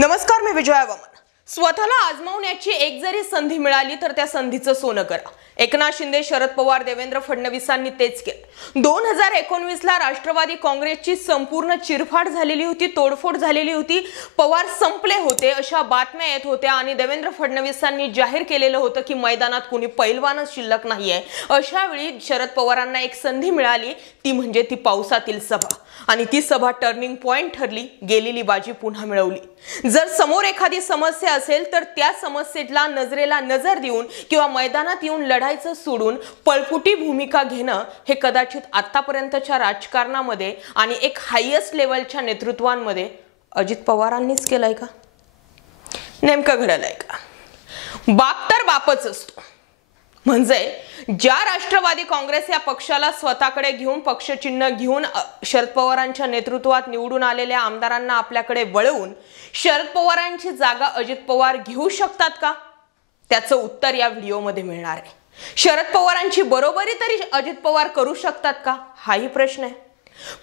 नमस्कार, मी विजया वामन। स्वतःला आजमावण्याची एक जरी संधी मिळाली तर त्या संधीचं सोनं करा। एकनाथ शिंदे, शरद पवार, देवेंद्र फडणवीसांनी तेच केलं। 2019 ला राष्ट्रवादी काँग्रेसची संपूर्ण चिरफाड झालेली होती, तोडफोड झालेली होती, पवार संपले होते अशा बातम्या येत होत्या आणि देवेंद्र फडणवीसांनी जाहीर केलेलं होतं की मैदानात कोणी पैलवानच शिल्लक नाहीये। अशा वेळी शरद पवारांना एक संधी मिळाली, ती म्हणजे ती पावसातील सभा, आणि ती सभा टर्निंग पॉइंट ठरली। गेलेली बाजी पुन्हा मिळवली। जर समोर एखादी समस्या असेल तर त्या समस्येला नजरेला नजर देऊन किंवा मैदानात येऊन लढायचं सोडून पळपुटी भूमिका घेणं हे कदाचित आतापर्यंतच्या राजकारणामध्ये आणि एक हायेस्ट लेवलच्या नेतृत्वांमध्ये अजित पवारांनीच केलंय का? नेमकं घडलंय का? बाप तर बापच असतो। म्हणजे ज्या राष्ट्रवादी काँग्रेस या पक्षाला स्वतःकडे घेऊन, पक्षचिन्ह घेऊन, शरद पवारांच्या नेतृत्वात निवडून आलेल्या आमदारांना आपल्याकडे वळवून शरद पवारांची जागा अजित पवार घेऊ शकतात का? त्याचं उत्तर या व्हिडिओमध्ये मिळणार आहे। शरद पवारांची बरोबरी तरी अजित पवार करू शकतात का? हाही प्रश्न आहे।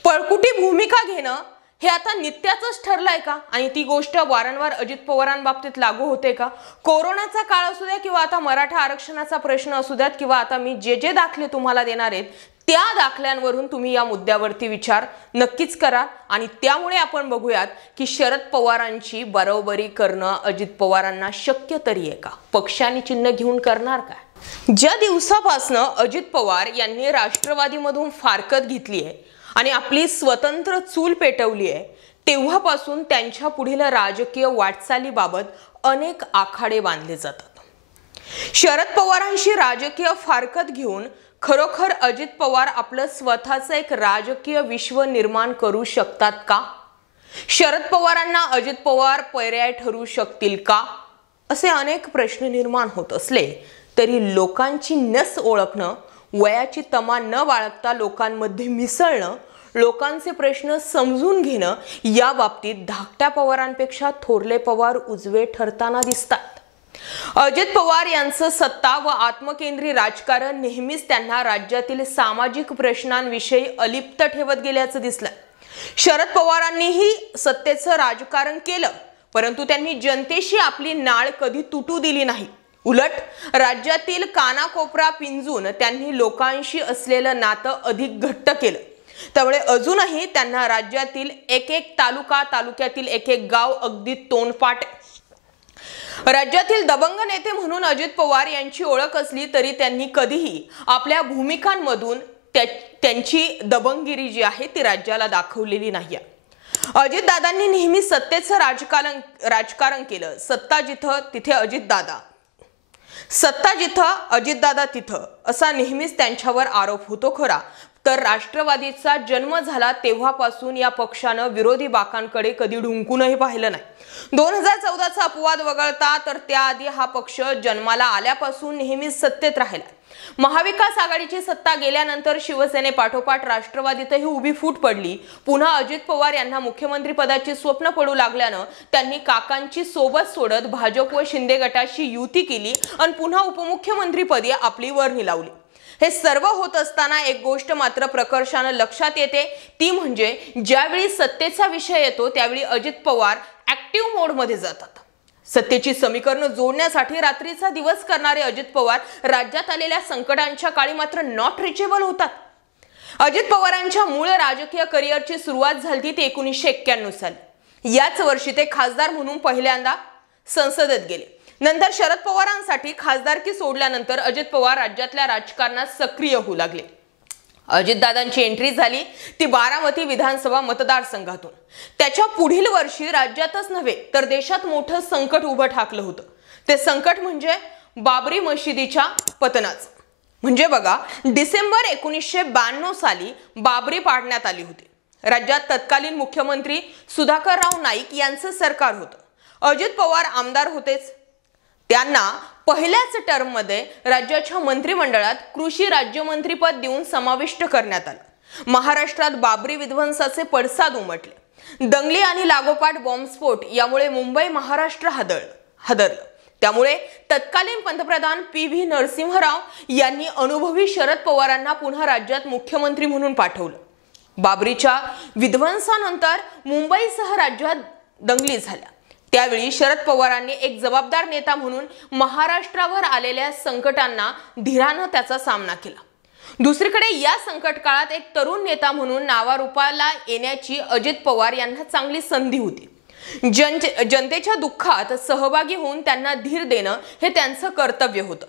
पळकुटी भूमिका घेणं हे आता नित्याचंच ठरलंय का? आणि ती गोष्ट वारंवार अजित पवारांबाबतीत लागू होते का? कोरोनाचा काळ असू द्या किंवा आता मराठा आरक्षणाचा प्रश्न असू द्यात किंवा आता मी जे दाखले तुम्हाला देणार आहेत त्या दाखल्यांवरून तुम्ही या मुद्द्यावरती विचार नक्कीच करा। आणि त्यामुळे आपण बघूयात की शरद पवारांची बरोबरी करणं अजित पवारांना शक्य तरी आहे का? पक्षाने चिन्ह घेऊन करणार का? ज्या दिवसापासून अजित पवार यांनी राष्ट्रवादीमधून फारकत घेतली आहे आणि आपली स्वतंत्र चूल पेटवली आहे, तेव्हापासून त्यांच्या पुढील राजकीय वाटचालीबाबत अनेक आखाडे बांधले जातात। शरद पवारांशी राजकीय फारकत घेऊन खरोखर अजित पवार आपलं स्वतःचं एक राजकीय विश्व निर्माण करू शकतात का? शरद पवारांना अजित पवार पर्याय ठरू शकतील का? असे अनेक प्रश्न निर्माण होत असले तरी लोकांची नस ओळखणं, वयाची तमा न बाळगता लोकांमध्ये मिसळणं, लोकांचे प्रश्न समजून घेणं, या बाबतीत धाकट्या पवारांपेक्षा थोरले पवार उजवे ठरताना दिसतात। अजित पवार यांचं सत्ता व आत्मकेंद्री राजकारण नेहमीच त्यांना राज्यातील सामाजिक प्रश्नांविषयी अलिप्त ठेवत गेल्याचं दिसलं। शरद पवारांनीही सत्तेचं राजकारण केलं, परंतु त्यांनी जनतेशी आपली नाळ कधी तुटू दिली नाही। उलट राज्यातील कानाकोपरा पिंजून त्यांनी लोकांशी असलेलं नातं अधिक घट्ट केलं। त्यामुळे अजूनही त्यांना राज्यातील एक तालुका, तालुक्यातील एक गाव अगदी तोंडपाठ। राज्यातील दबंग नेते म्हणून अजित पवार यांची ओळख असली तरी त्यांनी कधीही आपल्या भूमिकांमधून त्यांची दबंगगिरी जी आहे ती राज्याला दाखवलेली नाही। अजितदादांनी नेहमी सत्तेचं राजकारण केलं। सत्ता जिथं तिथे अजितदादा, सत्ता जिथं अजितदादा तिथं, असा नेहमीच त्यांच्यावर आरोप होतो। खरा तर राष्ट्रवादीचा जन्म झाला तेव्हापासून या पक्षानं विरोधी बाकांकडे कधी ढुंकूनही पाहिलं नाही। 2014चा अपवाद वगळता तर त्याआधी हा पक्ष जन्माला आल्यापासून नेहमीच सत्तेत राहिला। महाविकास आघाडीची सत्ता गेल्यानंतर शिवसेनेपाठोपाठ राष्ट्रवादीतही उभी फूट पडली। पुन्हा अजित पवार यांना मुख्यमंत्री पदाची स्वप्न पडू लागल्यानं त्यांनी काकांची सोबत सोडत भाजप व शिंदे गटाशी युती केली आणि पुन्हा उपमुख्यमंत्रीपदी आपली वर्णी लावली। हे सर्व होत असताना एक गोष्ट मात्र प्रकर्षानं लक्षात येते, ती म्हणजे ज्यावेळी सत्तेचा विषय येतो त्यावेळी अजित पवार ऍक्टिव्ह मोडमध्ये जातात। सत्तेची समीकरणं जोडण्यासाठी रात्रीचा दिवस करणारे अजित पवार राज्यात आलेल्या संकटांच्या काळी मात्र नॉट रिचेबल होतात। अजित पवारांच्या मूळ राजकीय करिअरची सुरुवात झाली ती 1991 साली। याच वर्षी ते खासदार म्हणून पहिल्यांदा संसदेत गेले। नंतर शरद पवारांसाठी खासदारकी सोडल्यानंतर अजित पवार राज्यातल्या राजकारणात सक्रिय होऊ लागले। अजितदादांची एंट्री झाली ती बारामती विधानसभा मतदारसंघातून। त्याच्या पुढील वर्षी राज्यातच नव्हे तर देशात मोठं संकट उभं ठाकलं होतं। ते संकट म्हणजे बाबरी मशिदीच्या पतनाचं। म्हणजे बघा, डिसेंबर 1992 साली बाबरी पाडण्यात आली होती। राज्यात तत्कालीन मुख्यमंत्री सुधाकरराव नाईक यांचं सरकार होतं। अजित पवार आमदार होतेच। त्यांना पहिल्याच टर्म मध्ये राज्याच्या मंत्रिमंडळात कृषी राज्यमंत्रीपद देऊन समाविष्ट करण्यात आलं। महाराष्ट्रात बाबरी विध्वंसाचे पडसाद उमटले। दंगली आणि लागोपाठ बॉम्बस्फोट यामुळे मुंबई महाराष्ट्र हादरलं। त्यामुळे तत्कालीन पंतप्रधान PV नरसिंहराव यांनी अनुभवी शरद पवारांना पुन्हा राज्यात मुख्यमंत्री म्हणून पाठवलं। बाबरीच्या विध्वंसानंतर मुंबईसह राज्यात दंगली झाल्या। त्यावेळी शरद पवारांनी एक जबाबदार नेता म्हणून महाराष्ट्रावर आलेल्या संकटांना धीरानं त्याचा सामना केला। दुसरीकडे या संकट काळात एक तरुण नेता म्हणून नावारूपाला येण्याची अजित पवार यांना चांगली संधी होती। जनतेच्या दुःखात सहभागी होऊन त्यांना धीर देणं हे त्यांचं कर्तव्य होतं,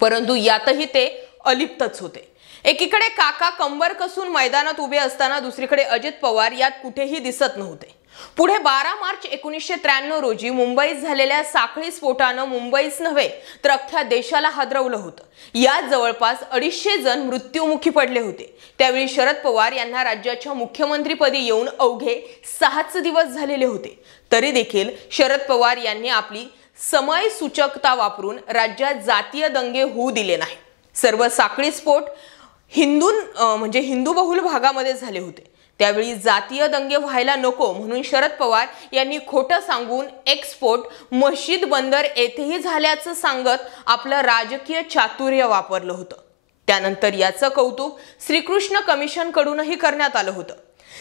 परंतु यातही ते अलिप्तच होते। एकीकडे काका कंबर कसून मैदानात उभे असताना दुसरीकडे अजित पवार यात कुठेही दिसत नव्हते। पुढे 12 मार्च 1993 रोजी मुंबईत झालेल्या साखळी स्फोटानं मुंबईच नव्हे तर अख्ख्या देशाला हादरवलं होतं। यात जवळपास 250 जण मृत्युमुखी पडले होते। त्यावेळी शरद पवार यांना राज्याच्या मुख्यमंत्रीपदी येऊन अवघे 6च दिवस झालेले होते। तरी देखील शरद पवार यांनी आपली समय सूचकता वापरून राज्यात जातीय दंगे होऊ दिले नाही। सर्व साखळी स्फोट हिंदू बहुल भागामध्ये झाले होते। त्यावेळी जातीय दंगे व्हायला नको म्हणून शरद पवार यांनी खोटं सांगून एक्सपोर्ट मस्जिद बंदर येथेही झाल्याचं सांगत आपलं राजकीय चातुर्य वापरलं होतं। त्यानंतर याचं कौतुक श्रीकृष्ण कमिशन कडूनही करण्यात आलं होतं।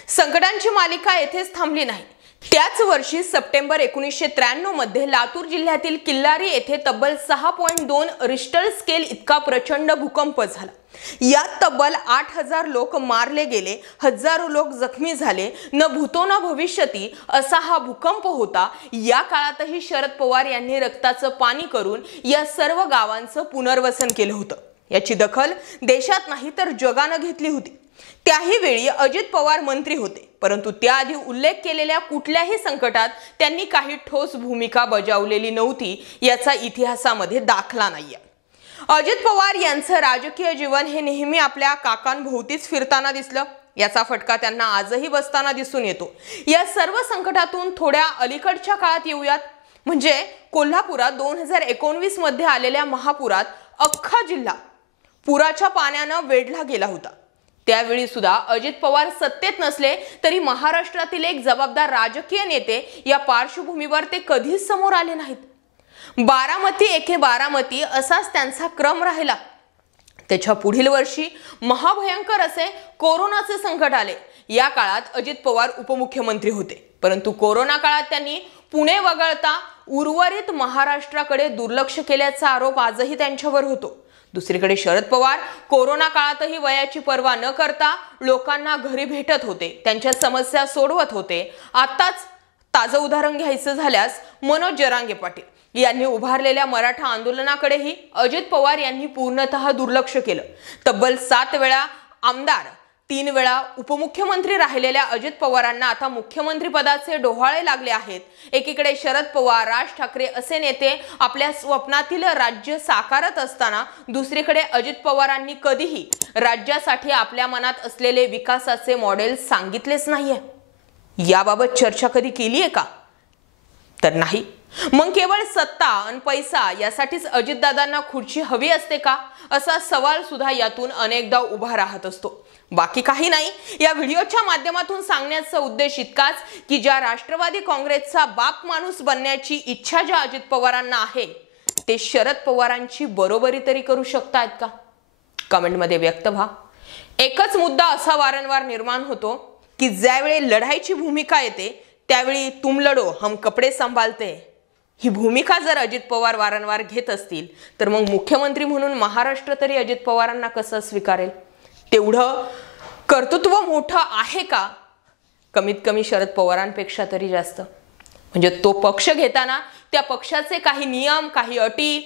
संकटांची मालिका येथेच थांबली नाही। त्याच वर्षी सप्टेंबर 1993 मध्ये लातूर जिल्ह्यातील किल्लारी येथे तब्बल 6.2 रिश्टर स्केल इतका प्रचंड भूकंप झाला। यात तब्बल 8000 लोक मारले गेले, हजारो लोक जखमी झाले। न भूतो न भविष्यती असा हा भूकंप होता। या काळातही शरद पवार यांनी रक्ताचं पाणी करून या सर्व गावांचं पुनर्वसन केलं होतं। याची दखल देशात नाही तर जगानं घेतली होती। त्याही वेळी अजित पवार मंत्री होते, परंतु त्याआधी उल्लेख केलेल्या कुठल्याही संकटात त्यांनी काही ठोस भूमिका बजावलेली नव्हती याचा इतिहासामध्ये दाखला नाहीये। अजित पवार यांचं राजकीय जीवन हे नेहमी आपल्या काकांभोवतीच फिरताना दिसलं। याचा फटका त्यांना आजही बसताना दिसून येतो। या सर्व संकटातून थोड्या अलीकडच्या काळात येऊयात, म्हणजे कोल्हापुरात 2019 मध्ये आलेल्या महापुरात अख्खा जिल्हा पुराच्या पाण्यानं वेढला गेला होता। त्यावेळी सुद्धा अजित पवार सत्तेत नसले तरी महाराष्ट्रातील एक जबाबदार राजकीय नेते या पार्श्वभूमीवर ते कधीच समोर आले नाहीत। बारामती एके बारामती असाच त्यांचा क्रम राहिला। त्याच्या पुढील वर्षी महाभयंकर असे कोरोनाचे संकट आले। या काळात अजित पवार उपमुख्यमंत्री होते, परंतु कोरोना काळात त्यांनी पुणे वगळता उर्वरित महाराष्ट्राकडे दुर्लक्ष केल्याचा आरोप आजही त्यांच्यावर होतो। दुसरीकडे शरद पवार कोरोना काळातही वयाची पर्वा न करता लोकांना घरी भेटत होते, त्यांच्या समस्या सोडवत होते। आताच ताजं उदाहरण घ्यायचं झाल्यास मनोज जरांगे पाटील यांनी उभारलेल्या मराठा आंदोलनाकडेही अजित पवार यांनी पूर्णतः दुर्लक्ष केलं। तब्बल 7 वेळा आमदार, 3 वेळा उपमुख्यमंत्री राहिलेल्या अजित पवारांना आता मुख्यमंत्री पदाचे डोहाळे लागले आहेत। एकीकडे शरद पवार, राज ठाकरे असे नेते आपल्या स्वप्नातील राज्य साकारत असताना दुसरीकडे अजित पवारांनी कधीही राज्यासाठी आपल्या मनात असलेले विकासाचे मॉडेल सांगितलेच नाहीये। याबाबत चर्चा कधी केली आहे का? तर नाही। मग केवळ सत्ता आणि पैसा यासाठीच अजितदादांना खुर्ची हवी असते का, असा सवाल सुद्धा यातून अनेकदा उभा राहत असतो। बाकी काही नाही। या व्हिडिओच्या माध्यमातून सांगण्याचा उद्देश इतकाच की ज्या राष्ट्रवादी काँग्रेसचा बाप माणूस बनण्याची इच्छा ज्या अजित पवारांना आहे ते शरद पवारांची बरोबरी तरी करू शकतात का? कमेंटमध्ये व्यक्त व्हा। एकच मुद्दा असा वारंवार निर्माण होतो की ज्यावेळी लढाईची भूमिका येते त्यावेळी तुम लढो हम कपडे संभालते ही भूमिका जर अजित पवार वारंवार घेत असतील तर मग मुख्यमंत्री म्हणून महाराष्ट्र तरी अजित पवारांना कसं स्वीकारेल? तेवढं कर्तृत्व मोठं आहे का? कमीत कमी शरद पवारांपेक्षा तरी जास्त। म्हणजे तो पक्ष घेताना त्या पक्षाचे काही नियम, काही अटी,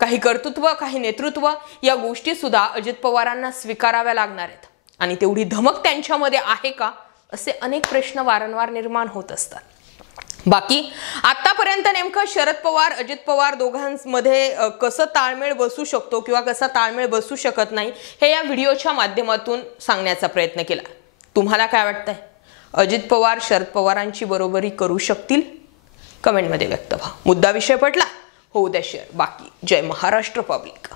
काही कर्तृत्व, काही नेतृत्व या गोष्टी सुद्धा अजित पवारांना स्वीकाराव्या लागणार आहेत। आणि तेवढी धमक त्यांच्यामध्ये आहे का, असे अनेक प्रश्न वारंवार निर्माण होत असतात। बाकी आतापर्यंत नेमकं शरद पवार अजित पवार दोघांमध्ये कसं ताळमेळ बसू शकतो किंवा कसा ताळमेळ बसू शकत नाही हे या व्हिडिओच्या माध्यमातून सांगण्याचा प्रयत्न केला। तुम्हाला काय वाटतंय? अजित पवार शरद पवारांची बरोबरी करू शकतील? कमेंटमध्ये व्यक्त व्हा। मुद्दा विषय पटला होऊ द्या शेअर। बाकी जय महाराष्ट्र पब्लिक।